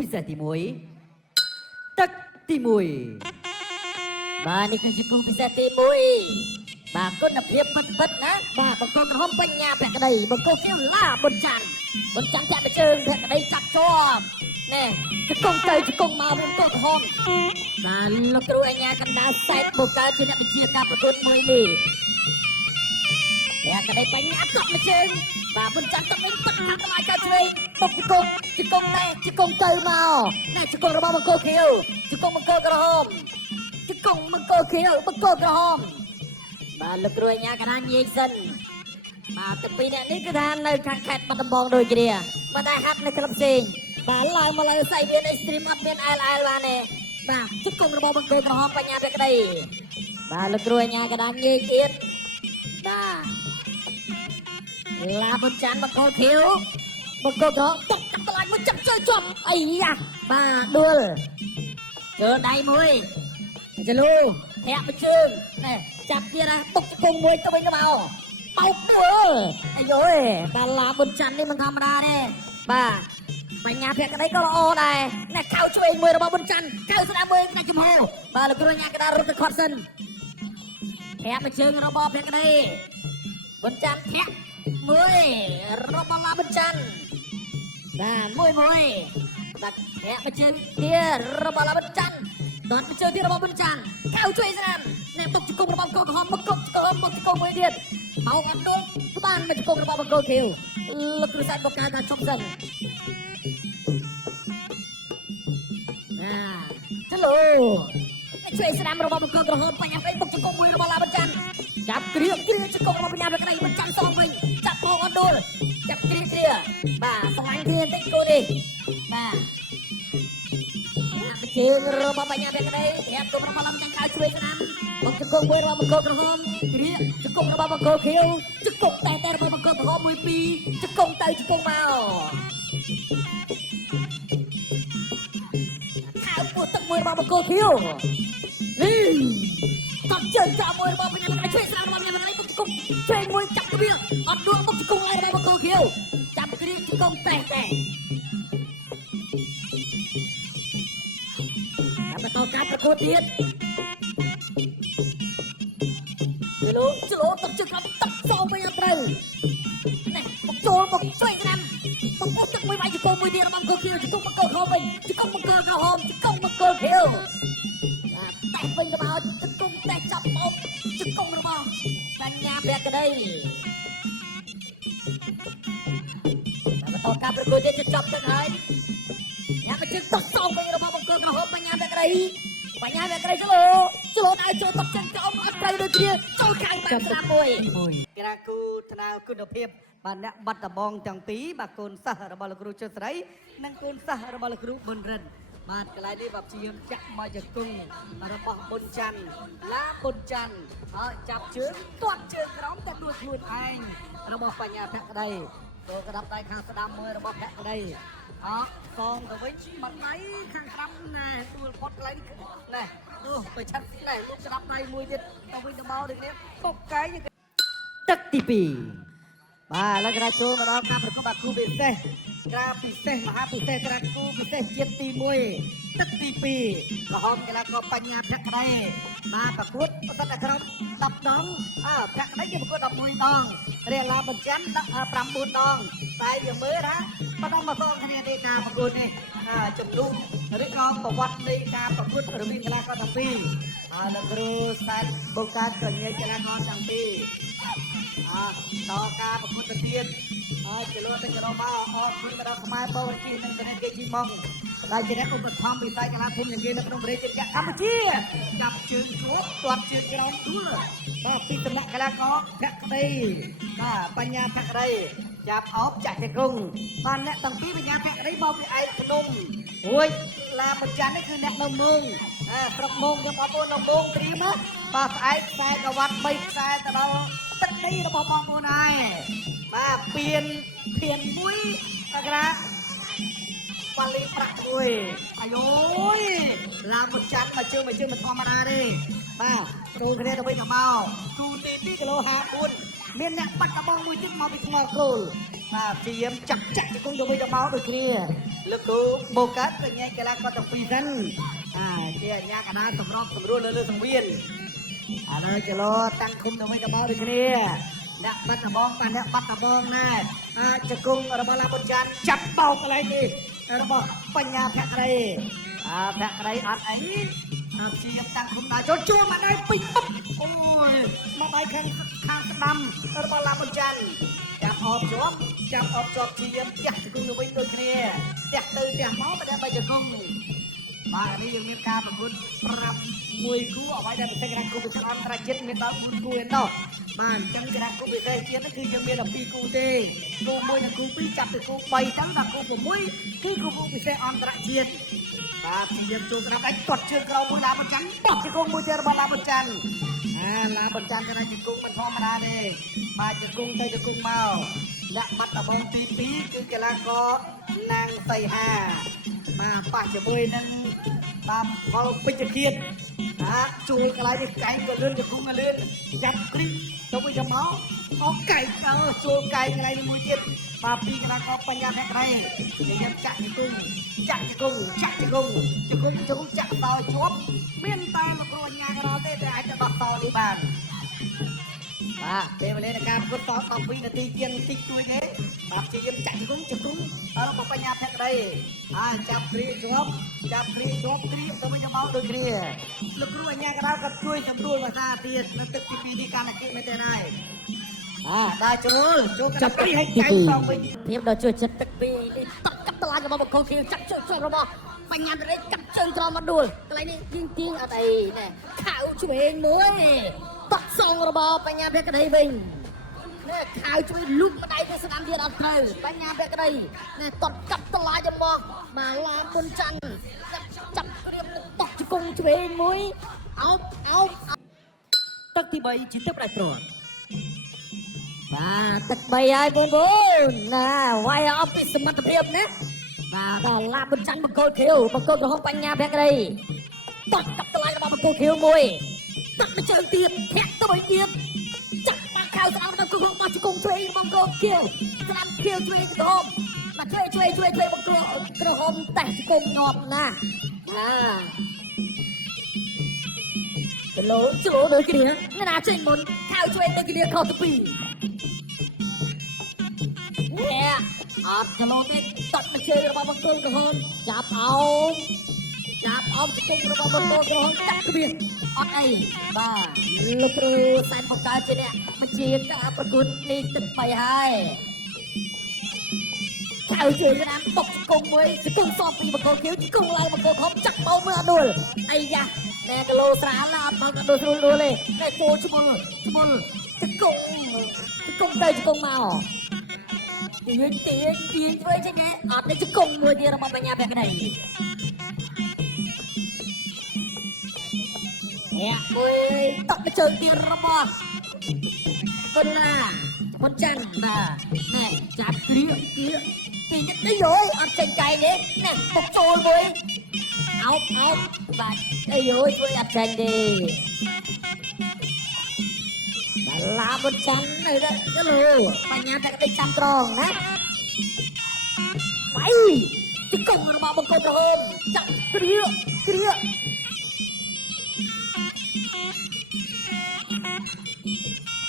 ពិសេសទី1ទឹកទី1បាទនេះគឺជាគូពិសេសទី1បាទគុណភាពពិតណាបាទបង្គោលក្រហមបញ្ញាភក្តីបង្គោលខៀវឡាប៊ុនច័ន្ទធាក់មួយជើងភក្តីចាប់ជាប់ណែជង្គង់ទៅជង្គង់មកបង្គោលក្រហមបាទលោកគ្រូអញ្ញាកណ្ដាលសែតបូកើតជាអ្នកវិជាការប្រកួតមួយនេះភក្តីបញ្ញាកប់មួយជើងបាទប៊ុនច័ន្ទទៅវិញទឹកហាត់មកចៅឆ្វេងបុកជង្គង់តែជង្គង់ទៅមកណែជង្គង់របស់បង្គោលខៀវជង្គង់បង្គោលក្រហមជង្គង់បង្គោលខៀវបង្គោលក្រហមបាទលោកគ្រូអញ្ញាកណ្ដាលញីសិនបាទទាំងពីរអ្នកនេះគឺថានៅខាងខេត្តបាត់ដំបងដូចគ្នាបាទតែហាត់នៅក្លឹបផ្សេងបាទឡើងមកលើសៃមានអេស្ទ្រីមអត់មានអែលបានទេបាទជង្គង់របស់បង្គោលក្រហមបញ្ញាភក្តីបាទលោកគ្រូអញ្ញាកណ្ដាលញីទៀតបាទឡាប៊ុនច័ន្ទបង្គោលខៀវបង្គោលក្រហមតក់កាប់តឡាញមួយចាប់chơiជាប់អីយ៉ាបាទដួលជើដៃមួយចលូធាក់មួយជើងណែចាប់ទៀតណាទុកជង្គង់មួយទៅវិញទៅមកបោកដួលអាយយកាឡាប៊ុនច័ន្ទនេះមិនធម្មតាទេបាទបញ្ញាភក្តីក៏ល្អដែរណែខៅឆ្វេងមួយរបស់ប៊ុនច័ន្ទខៅស្ដាំមួយណាចំហបាទលោកគ្រូអញ្ញាកណ្ដាលរត់ទៅខាត់សិនធាក់មួយជើងរបស់ភក្តីប៊ុនច័ន្ទធាក់មួយរបស់ឡាប៊ុនច័ន្ទបាទមួយបាទធាក់មួយជើងទៀតរបស់ឡាប៊ុនច័ន្ទដុតមួយជើងទៀតរបស់ប៊ុនច័ន្ទខៅឆ្វេងស្ដាំណែទុកជង្គង់របស់បង្គោលក្រហមមកគប់ជង្គង់មួយទៀតបោកអត់ដុលក្បានមកជង្គង់របស់បង្គោលខៀវលោកគ្រូសាច់បកកើតថាជប់សិនចលូឆ្វេងស្ដាំរបស់បង្គោលក្រហមបញ្ញាភក្តីបុកជង្គង់មួយរបស់ឡាប៊ុនច័ន្ទចាប់គ្រាជង្គង់របស់បញ្ញាភក្តីប៊ុនច័ន្ទសងវិញចាប់បោកអត់ដុលចាប់គ្រាបាទស្រឡាញ់គ្នាតិចគូនេះបាទជើងរបស់បញ្ញាភក្តីប្រាប់គុំរបស់ឡាប៊ុនច័ន្ទខៅឆ្វេងស្ដាំបុកជង្គង់មួយរបស់បង្គោលក្រហមគ្រាជង្គង់របស់បង្គោលខៀវជង្គង់តែរបស់បង្គោលក្រហមមួយពីរជង្គង់ទៅជង្គង់មកខៅពួតទឹកមួយរបស់បង្គោលខៀវនេះតបជើងចាប់មួយរបស់បញ្ញាភក្តីឆ្វេងស្ដាំរបស់បញ្ញាភក្តីបុកជង្គង់ឆ្វេងមួយចាប់គ្រាអត់ដួលបុកជង្គង់ឲ្យរបស់បង្គោលខៀវចាប់គ្រាជង្គង់តែបន្តការប្រកួតទៀតចលូទឹកជើងកំទឹកសងវិញអត់ត្រូវណែមកចូលមកឆ្វេងស្ដាំមកពុះទឹកមួយវាយជង្គង់មួយទៀតរបស់បង្គោលខៀវជង្គង់បង្គោលក្រហមវិញជង្គង់បង្គោលក្រហមជង្គង់បង្គោលខៀវបាទតែវិញទៅមកជង្គង់តែចាប់បោកជង្គង់របស់បញ្ញាភក្តីបន្តការប្រកួតទៀតចប់ទៅហើយញ៉ាំមកជើងទឹកសងវិញរបស់បង្គោលក្រហមបញ្ញាភក្តីចលូដៃចូលតបចិនក្រោមអត់ត្រូវដូចគ្នាចូលខាងបាក់ស្ដាំមួយគណៈគូថ្នាលគុណភាពបាទអ្នកបាត់ដំបងទាំងពីរបាទកូនសិស្សរបស់លោកគ្រូជើស្រីនិងកូនសិស្សរបស់លោកគ្រូប៊ុនរិនបាទកន្លែងនេះបាទព្យាយាមចាក់មកជង្គង់របស់ប៊ុនច័ន្ទឡាប៊ុនច័ន្ទហើយចាប់ជើងទាត់ជើងក្រោមទៅដួលខ្លួនឯងរបស់បញ្ញាភក្តីចូលក្តាប់ដៃខាងស្ដាំមួយរបស់ភក្តីអត់សងទៅវិញបាត់ដៃខាងស្ដាំណែដួលផុតកន្លែងនេះណែនោះទៅឆាត់ណែលោកស្ដាប់ដៃមួយទៀតទៅវិញទៅមកដូចនេះពុកកែទឹកទី2បាទឥឡូវគេចូលមកដល់ការប្រកួតបាគូពិសេសក្រាពិសេសមហាពិសេសក្រាគូពិសេសជាតិទី1ទឹកទី2ក្រហមកីឡាករបញ្ញាភក្តីបាទប្រកួតប្រសិទ្ធក្រុម10ដងភក្តីគេប្រកួត11ដងរៀងឡាប៊ុនច័ន្ទ9ដងតែយើងមើលណាបណ្ដងមកសងគ្នានៃការប្រកួតនេះចំនួនឬក៏ប្រវត្តិនៃការប្រកួតរវាងកីឡាករទាំងពីរបាទលោកគ្រូសាច់បុកកើតក្រញកីឡាករទាំងពីរតការប្រកួតទៅទៀតចលួតទៅក្រោមមកអរគុណដល់ខ្មែរបរិជានិងប្រទេសគេជីម៉ងដែលជាអ្នកឧបត្ថម្ភវិស័យកីឡាភូមិយ៉ាងគេនៅក្នុងប្រទេសជាតិកម្ពុជាចាប់ជើងជួបទាត់ជើងក្រោមទួលបាទពីតំណែងកីឡាករភក្តីបាទបញ្ញាភក្តីចាប់អោបចាក់ជង្គង់បាទអ្នកទាំងពីរបញ្ញាភក្តីមកពីឯកភ្នំរួយឡាប៊ុនច័ន្ទនេះគឺអ្នកនៅមងស្រុកមងខ្ញុំបងប្អូននៅមងត្រៀមណាបាទស្អែកខ្សែក្រវ៉ាត់3ខ្សែទៅដល់ទឹកដីរបស់បងប្អូនហើយបាទពៀនមួយក្រាបាលីប្រាក់មួយអាយយឡាប៊ុនច័ន្ទមកជើងមិនធម្មតាទេបាទចូលគ្នាទៅវិញទៅមកគូទី2គីឡូ54មានអ្នកបាត់ដំបងមួយទៀតមកពីថ្មគោលបាទព្យាយាមចាក់ជង្គង់ទៅវិញទៅមកដូចគ្នា លោកគ្រូបូកាត់កញ្ញាកីឡាគាត់ទាំងពីរសិនជាអាញាកណ្ដាលសម្របសម្រួលលើសង្វៀនឥឡូវចលោតាំងឃុំទៅវិញទៅមកដូចគ្នាអ្នកបាត់ដបងបាទអ្នកបាត់ដបងណែជង្គង់របស់ឡាបុនចានចាប់បោកកន្លែងនេះរបស់បញ្ញាភក្តីភក្តីអត់អីព្យាយាមតាំងឃុំដល់ចូលជួមកដៃពីអូយមកដៃខាងស្ដាំរបស់ឡាបុនចានចាប់អបជាប់ព្យាយាមផ្ទះជង្គង់ទៅវិញដូចគ្នាផ្ទះទៅផ្ទះមកតែបីជង្គង់បាទនេះយើងមានការប្រកួត5មួយគូអ្វីដែលប្រទេសកណ្ដាលគូពិសេសអន្តរជាតិមានដល់4គូឯណោះបាទអញ្ចឹងកណ្ដាលគូពិសេសជាតិនេះគឺយើងមាន12គូទេគូ1និងគូ2ចាប់ទៅគូ3ចឹងដល់គូ6គឺគូពិសេសអន្តរជាតិបាទយើងចូលក្រាបដៃទាត់ជើងក្រោមមួយឡាបុនចាន់បោះជង្គង់មួយទៀតរបស់ឡាបុនចាន់ឡាបុនចាន់គេថាជង្គង់មិនធម្មតាទេបាទជង្គង់ទៅជង្គង់មកអ្នកបាត់ដបងទី2គឺកីឡាករណាងសីហាបាទប៉ះជាមួយនឹងតាមផលពេជ្រឃាតជួលកន្លែងនេះកែងក៏លឿនជង្គង់ក៏លឿនចាប់គ្រីទៅវិញទៅមកអស់កែងជួលកែងកន្លែងនេះមួយទៀតបាទពីកីឡាករបញ្ញាភក្តីនិយាយចាក់ជង្គង់ចាក់ដល់ជាប់មានតែលោកគ្រូអញ្ញាក៏ដល់ទេតែអាចទៅដោះតនេះបានបាទពេលវេលានៃការប្រកួតត12នាទីជាងតិចជួយទេបាទព្យាយាមចាក់ជង្គង់របស់បញ្ញាភក្តីចាប់គ្រីជាប់គ្រីទៅវិញទៅមកដូចគ្នាលោកគ្រូអញ្ញាក៏ដល់ក៏ជួយសម្រួលភាសាទៀតនៅទឹកទី2នេះកាន់តែគិតមែនទេហើយដល់ចូលចាប់គ្រីឲ្យកែងវិញភាពដល់ជួយចិត្តទឹកពីនេះតក់កាប់តឡារបស់បកគោខៀវចាក់ជួយរបស់បញ្ញារេកាប់ជើងក្រោមមកដួលកន្លែងនេះទៀងអត់អីណែខៅឆ្វេងមួយតក់សងរបស់បញ្ញាភក្តីវិញណែខៅជួយលូកម្ដាយទៅស្ដាំទៀតអត់ត្រូវបញ្ញាភក្តីណែតត់កាប់តឡាយកមកមកឡាមុនច័ន្ទចាប់ព្រៀបតក់ជង្គង់ឆ្វេងមួយអោបទឹកទី3ជាទឹកផ្ដាច់ព្រាត់បាទទឹក3ហើយបងប្អូនណាវាយអបពីសមត្ថភាពណាបាទដល់ឡាបុនច័ន្ទបង្គោលខៀវបង្គោលក្រហមបញ្ញាភក្តីតោះកាប់តម្លៃរបស់បង្គោលខៀវមួយតាក់មួយជើងទៀតធាក់ទៅវិញទៀតចាក់បាក់ខៅស្អាតទៅក្នុងបោះជង្គង់ឆ្វេងបង្គោលខៀវស្ដាំខៀវឆ្វេងក្រហមមកឆ្វេងបង្គោលក្រហមតេះជង្គង់ងាប់ណាចូលដូចគ្នាណាចេញមុនខៅឆ្វេងទៅគ្នាខុសទៅ2អត់ចលោទេតត់មកជើងរបស់បង្គោលក្រហមចាប់អោបជង្គង់របស់បង្គោលក្រហមចាក់វាអត់អីបាទលោកគ្រូសែនបង្កើតជាអ្នកបញ្ជាការប្រកួតនេះទឹក3ហើយខៅជួយស្ដាំបុកជង្គង់មួយជង្គង់សោះពីបង្គោលខៀវជង្គង់ឡើងបង្គោលក្រហមចាក់បោមើលអត់ដួលអីយ៉ាណែគីឡូស្រាលអត់មកដួលស្រួលទេណែគោឈ្មោះជង្គង់ទៅជង្គង់មកទាញធ្វើចឹងហ៎អត់នេះជង្គង់មួយទៀតរបស់បញ្ញាភក្តីមួយតក់ទៅជើងទៀតរបស់បុនច័ន្ទបាទណែចាប់គ្រៀកពីនេះទៅយយអត់ចេញកែនេះណែបុកចូលមួយអោបបាទអីយយជួយអត់ចេញទេឡាបុនច័ន្ទនៅដល់បញ្ញាភក្តីចាំត្រង់ណាវាយជង្គង់របស់បង្គោលក្រហមចាក់គ្រៀក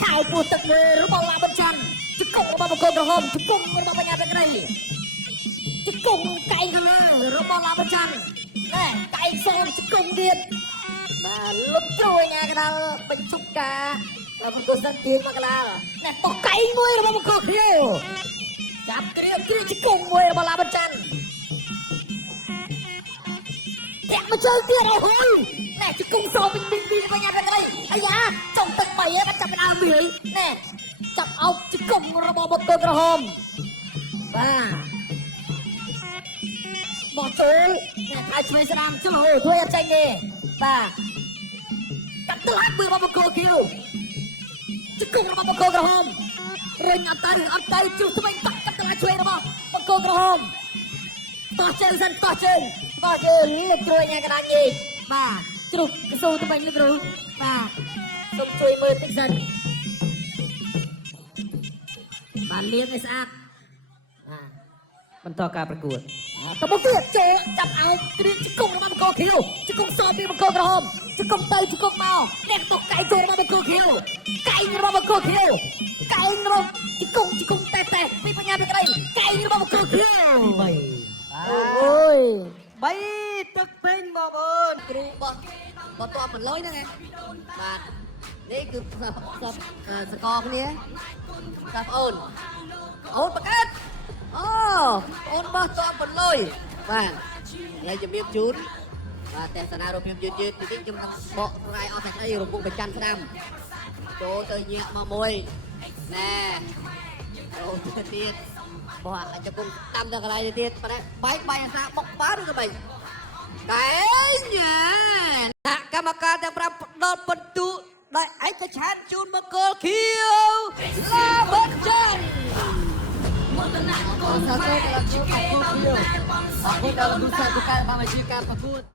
ខៅពោះទឹកមើលរបស់ឡាបុនច័ន្ទជង្គង់របស់បង្គោលក្រហមជង្គង់របស់បញ្ញាភក្តីជង្គង់កែងខាងលើរបស់ឡាបុនច័ន្ទណែកែងសងជង្គង់ទៀតបាទលុបជួយណាកដាលបញ្ជុកកាបង្គោលសិនទៀតមកកដាលណែបោះកែងមួយរបស់បង្គោលខៀវចាប់គ្រៀកជង្គង់មួយរបស់ឡាបុនច័ន្ទតាក់មកជើងទៀតអូហូយណែជង្គង់សោពីបញ្ញាភក្តីអាយ៉ាចង់ទឹក3ហើយចាប់ពីដើមវាយណែចាប់អោបជង្គង់របស់បង្គោលក្រហមបាទមកចូលណែឲ្យឆ្វេងស្ដាំចុះធ្វើអត់ចាញ់ទេបាទកាត់ទៅឲ្យមើលរបស់បង្គោលខៀវជង្គង់របស់បង្គោលក្រហមរុញអត់ទៅជួសថ្មីកាត់ទៅឲ្យឆ្វេងរបស់បង្គោលក្រហមតោះជើងសិនតោះជើងលោកគ្រូញ៉ាកដាញីបាទជ្រុះកស៊ូទៅវិញលោកគ្រូបាទសូមជួយមើលតិចសិនបាទលាងឲ្យស្អាតបន្តការប្រកួត ตะบุกเตี้ยเจ๊จับเอากรีจิกุ้งมาบังกอคิวจิกุ้งซอมมีบังกอกระหอมจิกุ้งเตยจิกุ้งเมาเด็กตกไก่โจมาบังกอคิวไก่มาบังกอคิวไก่นรกจิกุ้งแต่มีปัญญาเป็นไรไก่มาบังกอคิวโอ้ย bay tức phình mà bơn ครูบอกตัวมันเลยนะไงบาทนี่คือสกอร์นี้สับโอนประกันโอนมาตัวมันเลยบ้างอะไรจะมีจุดแต่สนามเราเพียงยืดที่จุ่มเบาไรเอาแต่ไอ้รูปเป็นจันทร์ดำโจเตยเงียบมามวยแน่โอ้เตี้ยบอกอาจจะกุ้งตำจากอะไรเตี้ยไปได้ใบหาบอกฟ้าด้วยกันไปKayaknya nak kamakan yang berapa pentu dan aika chancun makol kiu laban jan. Aku dalam bursa tukar mama jika pekut.